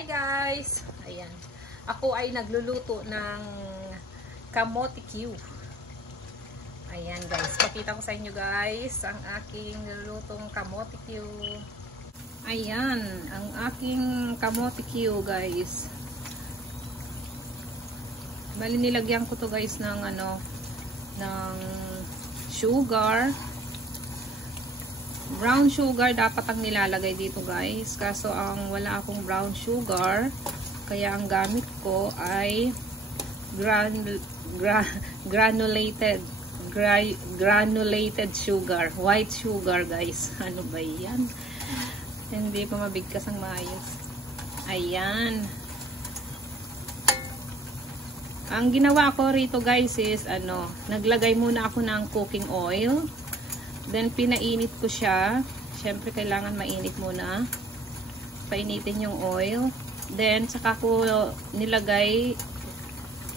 Hi guys! Ayan. Ako ay nagluluto ng kamote Q. Ayan guys. Pakita ko sa inyo guys ang aking nilulutong kamote Q. Ayan. Ang aking kamote Q guys. Bali nilagyan ko to guys ng ng sugar. Brown sugar dapat ang nilalagay dito guys, kaso ang wala akong brown sugar, kaya ang gamit ko ay granulated sugar, white sugar guys. Ano ba yan? Hindi pa mabigkas ang maayos. Ayan. Ang ginawa ko rito guys is naglagay muna ako ng cooking oil. Then, pinainit ko siya. Siyempre, kailangan mainit muna. Painitin yung oil. Then, saka ko nilagay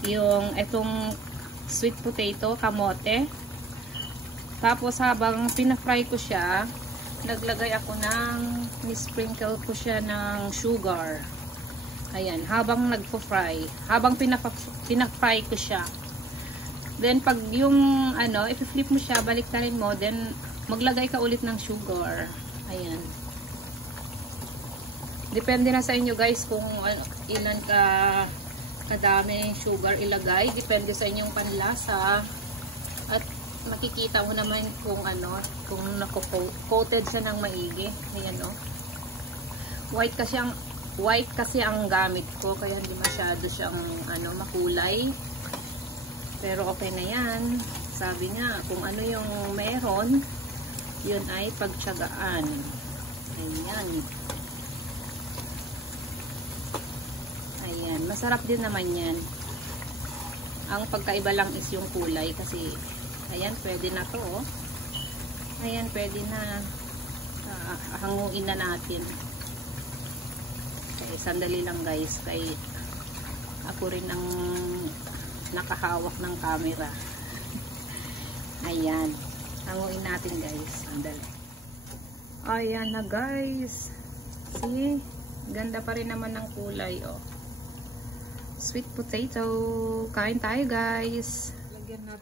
yung itong sweet potato, kamote. Tapos, habang pinafry ko siya, naglagay ako ni-sprinkle ko siya ng sugar. Ayan, habang nagpo-fry. Habang pinafry ko siya. Then, pag yung, i-flip mo siya, baliktarin mo, then, maglagay ka ulit ng sugar. Ayan. Depende na sa inyo, guys, kung ilan kadami sugar ilagay. Depende sa inyong panlasa. At, makikita mo naman kung kung nako-coated siya ng maigi. Ayan, o. White kasi ang gamit ko, kaya hindi masyado siyang, makulay. Pero okay na yan. Sabi nga, kung ano yung meron, yun ay pagtiyagaan. Ayan. Ayan. Masarap din naman yan. Ang pagkaiba lang is yung kulay. Kasi, ayan, pwede na to. Oh. Ayan, pwede na. Hanguin na natin. Okay, sandali lang guys. Kay ako rin ang nakahawak ng camera. Ayan. Hanguin natin guys. Andali. Ayan na guys. See? Ganda pa rin naman ng kulay. Oh. Sweet potato. Kain tayo guys.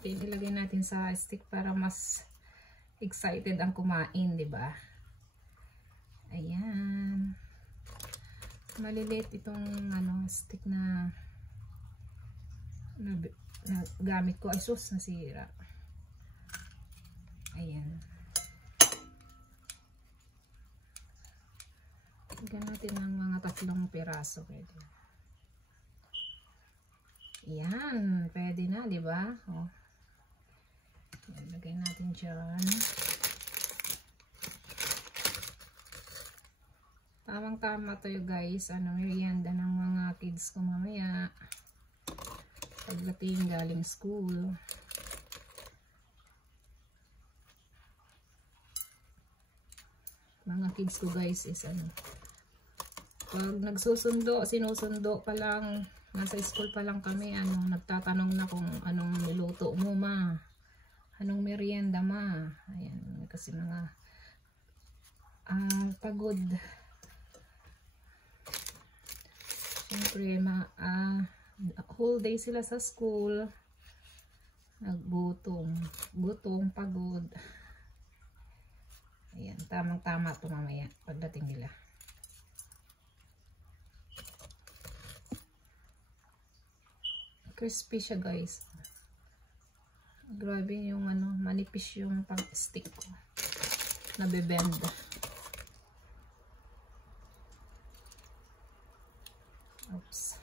Ilagay natin sa stick para mas excited ang kumain, di ba? Ayan. Maliliit itong stick na gamit ko. Ay sus, nasira. Ayan. Lagyan natin ng mga 3 piraso. Pwede. Ayan. Pwede na, di ba? Oh. Lagay natin dyan. Tamang-tama to yung guys. Merienda ng mga kids ko mamaya. Pagdating galing school. Mga kids ko guys is pag sinusundo pa lang, nasa school pa lang kami, nagtatanong na kung anong niluto mo ma, anong merienda ma. Ayan, kasi mga pagod. Siyempre whole day sila sa school, gutom, pagod. Ayan, tamang-tama ito mamaya pagdating nila. Crispy siya guys. Grabe yung manipis yung pang-stick ko. Nabebend. Oops.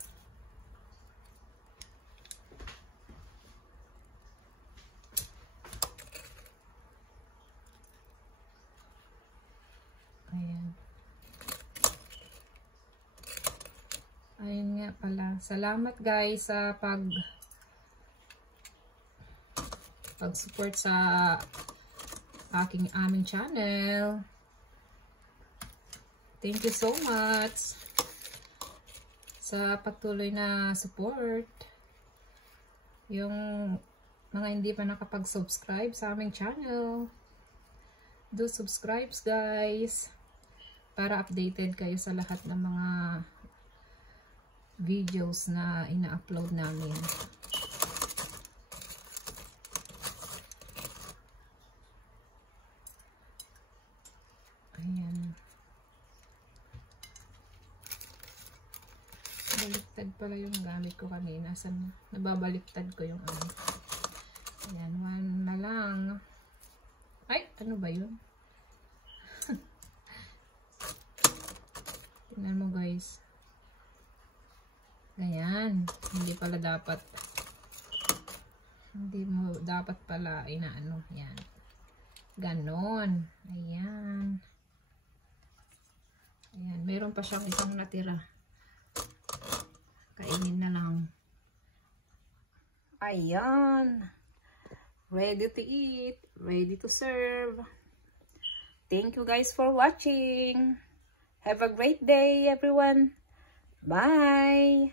Ayun nga pala. Salamat guys sa pag-support sa aming channel. Thank you so much sa patuloy na support. Yung mga hindi pa nakapag-subscribe sa aming channel, do subscribe guys para updated kayo sa lahat ng mga videos na ina-upload namin. Ayan. Baliktad pala yung gamit ko kanina. Nababaliktad ko yung ano. Ayan, 1 na lang. Ay, ano ba yun? Tingnan mo guys. Ayan. Hindi pala dapat. Hindi mo dapat pala inaano. Ayan. Ganon. Ayan. Ayan. Meron pa siyang isang natira. Kainin na lang. Ayan. Ready to eat. Ready to serve. Thank you guys for watching. Have a great day, everyone. Bye.